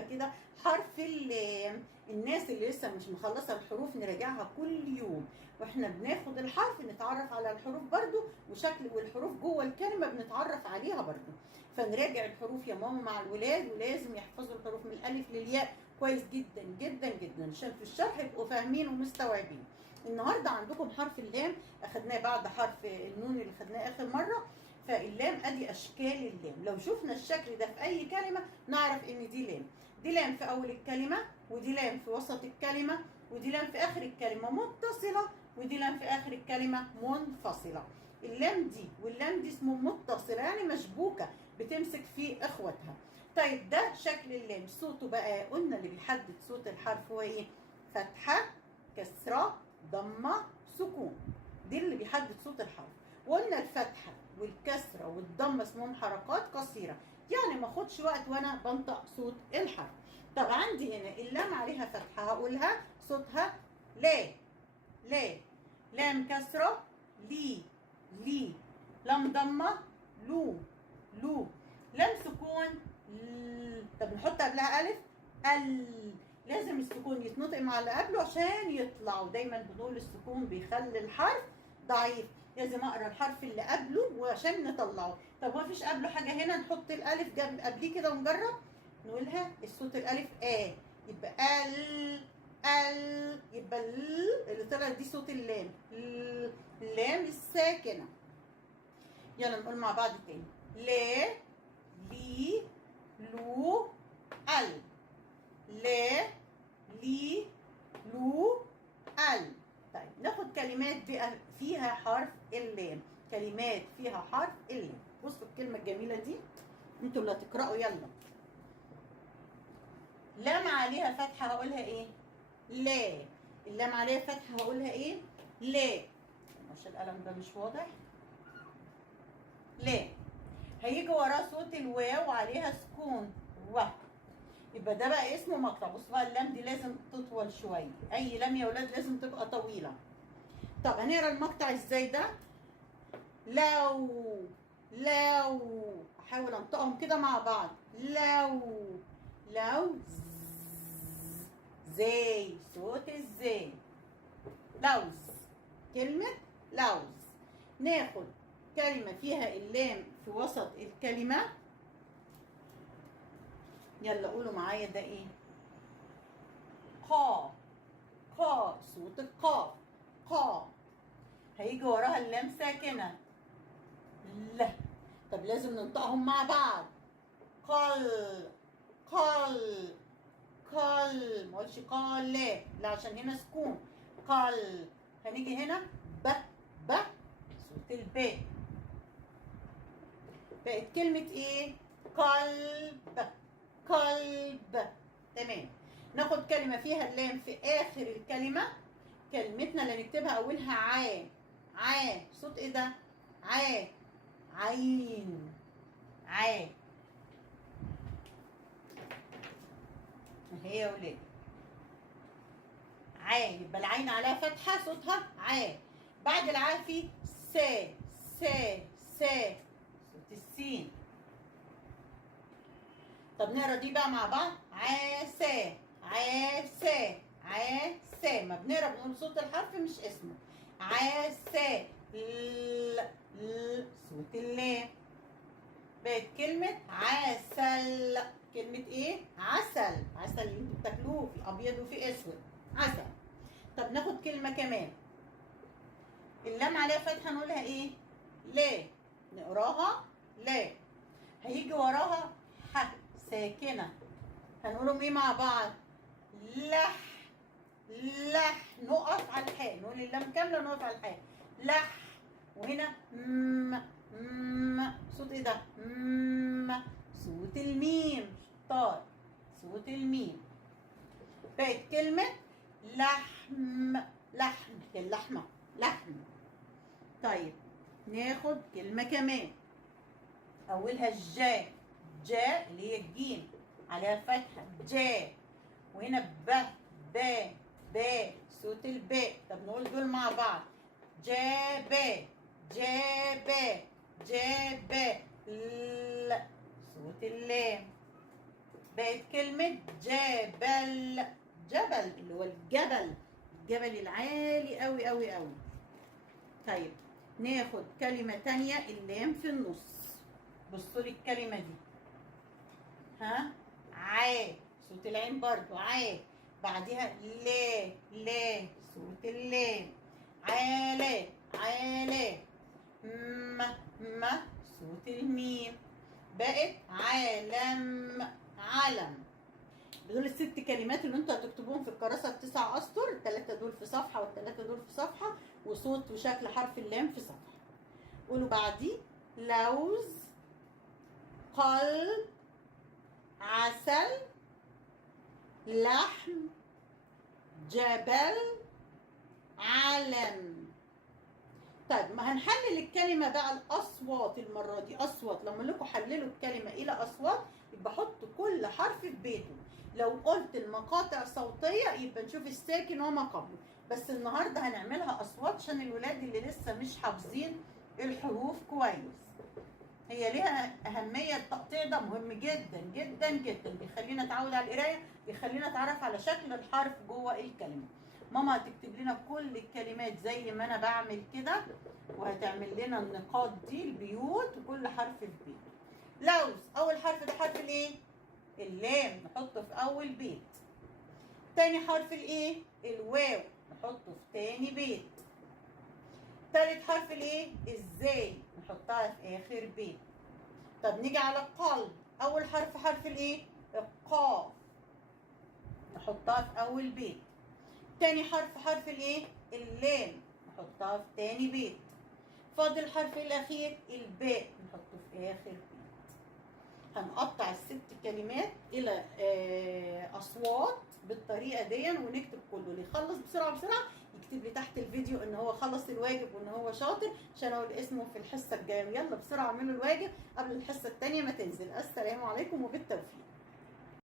كده حرف اللام. الناس اللي لسه مش مخلصه الحروف نراجعها كل يوم، واحنا بناخد الحرف نتعرف على الحروف برضو، وشكل والحروف جوه الكلمه بنتعرف عليها برضو. فنراجع الحروف يا ماما مع الولاد، ولازم يحفظوا الحروف من الالف للياء كويس جدا جدا جدا عشان في الشرح يبقوا فاهمين ومستوعبين. النهارده عندكم حرف اللام، اخدناه بعد حرف النون اللي خدناه اخر مره. فاللام ادي اشكال اللام، لو شفنا الشكل ده في اي كلمه نعرف ان دي لام. دي لام في اول الكلمه، ودي لام في وسط الكلمه، ودي لام في اخر الكلمه متصله، ودي لام في اخر الكلمه منفصله. اللام دي واللام دي اسمه متصله، يعني مشبوكه بتمسك في اخواتها. طيب ده شكل اللام. صوته بقى قلنا اللي بيحدد صوت الحرف هو ايه؟ فتحه، كسره، ضمه، سكون. دي اللي بيحدد صوت الحرف. وقلنا الفتحه والكسره والضمه اسمهم حركات قصيره، يعني ما اخدش وقت وانا بنطق صوت الحرف. طب عندي هنا اللام عليها فتحه هقولها صوتها لا. لا. لام كسره لي. لي. لام ضمه لو. لو. لام سكون ل. طب نحط قبلها الف ال. لازم السكون يتنطق مع اللي قبله عشان يطلع، ودايما بنقول السكون بيخلي الحرف ضعيف. لازم اقرا الحرف اللي قبله وعشان نطلعه. طب ما فيش قبله حاجه هنا، نحط الالف جنب قبليه كده ونجرب نقولها. الصوت الالف يبقى يبقى اللي طلع دي صوت اللام. اللام الساكنه. يلا نقول مع بعض تاني. لا، لي، لو، ال. لا، لي، لو، ال. طيب ناخد كلمات بقى فيها حرف اللام. كلمات فيها حرف اللام. بصوا الكلمة الجميلة دي، انتوا اللي هتقرأوا. يلا. لام عليها فتحة هقولها ايه؟ لا. اللام عليها فتحة هقولها ايه؟ لا. عشان القلم ده مش واضح. لا. هيجي وراه صوت الواو عليها سكون و. يبقى ده بقى اسمه مقطع. بصوا بقى اللام دي لازم تطول شوية، أي لام يا ولاد لازم تبقى طويلة. طب هنقرا المقطع ازاي ده؟ لو. لو. احاول انطقهم كده مع بعض. لو. لو. زي صوت الزي. لوز. كلمة لوز. ناخد كلمة فيها اللام في وسط الكلمة. يلا قولوا معايا ده ايه؟ قا. قا. صوت القاف. قا. هيجي وراها اللام ساكنة. لا. طب لازم ننطقهم مع بعض. قل. قل. قل. ما قلتش قال لا عشان هنا سكون. قل. هنيجي هنا ب. ب. صوت الب. بقت كلمة ايه؟ قلب. قلب. تمام. ناخد كلمة فيها اللام في آخر الكلمة. كلمتنا اللي نكتبها أولها عا. عا. صوت ايه ده؟ عا. عين. عا. اهي يا ولاد. عا. يبقى العين عليها فتحة صوتها عا. بعد العا في سا. سا. سا. صوت السين. طب نقرا دي بقى مع بعض. عاسا. عاسا. عاسا. ما بنقرا بنقول صوت الحرف مش اسمه. عاسا. ل. ل. صوت اللام. بقت كلمة عسل. كلمة ايه؟ عسل. عسل اللي انتوا بتاكلوه في ابيض وفي اسود. عسل. طب ناخد كلمة كمان. اللام عليها فتحة نقولها ايه؟ لا. نقراها لا. هيجي وراها ح ساكنة. هنقولهم ايه مع بعض؟ لح. لح. نقف على الحاء، نقول اللام كاملة نقف على الحاء. لح. وهنا صوت ايه ده؟ صوت الميم. طار. صوت الميم. بقت كلمة لحم. لحم. اللحمة. لحم. طيب ناخد كلمة كمان أولها الجاء. جاء اللي هي الجيم عليها فتحة جاء. وهنا ب. ب. ب. صوت الباء. طب نقول دول مع بعض. جاب. جاب. جاب. ل. صوت اللام. بقت كلمة جبل. جبل اللي هو الجبل، الجبل العالي قوي قوي قوي. طيب ناخد كلمة تانية، اللام في النص. بصوا لي الكلمة دي، ها، صوت العين برضو بعدها لا صوت اللام. عالة صوت الميم. بقت علم. دول الست كلمات اللي انتوا هتكتبوهم في الكراسة ال9 اسطر، الثلاثة دول في صفحة والثلاثة دول في صفحة، وصوت وشكل حرف اللام في صفحة. قولوا بعديه: لوز، قلب، عسل، لحم، جبل، علم. طيب ما هنحلل الكلمة بقى الأصوات المرة دي. أصوات، لما لكم حللوا الكلمة إلى أصوات يبقى حط كل حرف في بيته. لو قلت المقاطع صوتية يبقى نشوف الساكن وما قبله، بس النهاردة هنعملها أصوات عشان الولاد اللي لسه مش حافظين الحروف كويس. هي ليها أهمية، التقطيع ده مهم جدا جدا جدا، بيخلينا نتعود على القراية، بيخلينا نتعرف على شكل الحرف جوه الكلمة. ماما هتكتب لنا كل الكلمات زي ما أنا بعمل كده، وهتعمل لنا النقاط دي البيوت وكل حرف في بيت. لوز، أول حرف ده حرف الإيه؟ اللام، نحطه في أول بيت. تاني حرف الإيه؟ الواو، نحطه في تاني بيت. تالت حرف الإيه؟ إزاي، نحطها في آخر بيت. طب نيجي على القلب، أول حرف الإيه؟ القاف، نحطها في أول بيت. تاني حرف الإيه؟ اللام، نحطها في تاني بيت. فاضل الحرف الأخير الباء، نحطه في آخر بيت. هنقطع الست كلمات إلى أصوات بالطريقة دي ونكتب كله. اللي يخلص بسرعة يكتب لي تحت الفيديو إن هو خلص الواجب وإن هو شاطر، عشان أقول اسمه في الحصة الجاية. يلا بسرعة اعملوا الواجب قبل الحصة التانية ما تنزل. السلام عليكم وبالتوفيق.